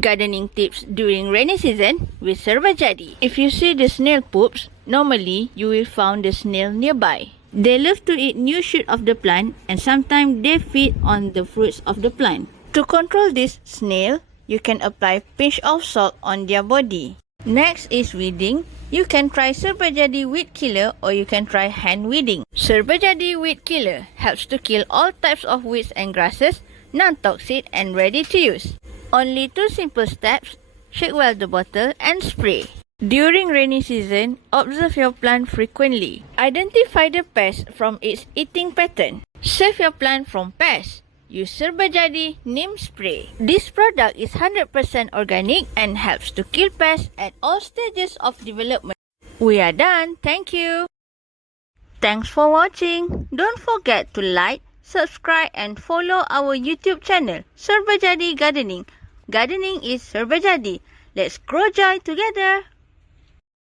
Gardening tips during rainy season with Serbajadi. If you see the snail poops, normally you will find the snail nearby. They love to eat new shoot of the plant and sometimes they feed on the fruits of the plant. To control this snail, you can apply pinch of salt on their body. Next is weeding. You can try Serbajadi weed killer or you can try hand weeding. Serbajadi weed killer helps to kill all types of weeds and grasses, non-toxic and ready to use. Only 2 simple steps: shake well the bottle and spray. During rainy season, observe your plant frequently. Identify the pest from its eating pattern. Save your plant from pests. Use Serbajadi neem spray. This product is 100% organic and helps to kill pests at all stages of development. We are done. Thank you. Thanks for watching. Don't forget to like, subscribe and follow our YouTube channel, Serbajadi Gardening. Gardening is Serbajadi. Let's grow joy together.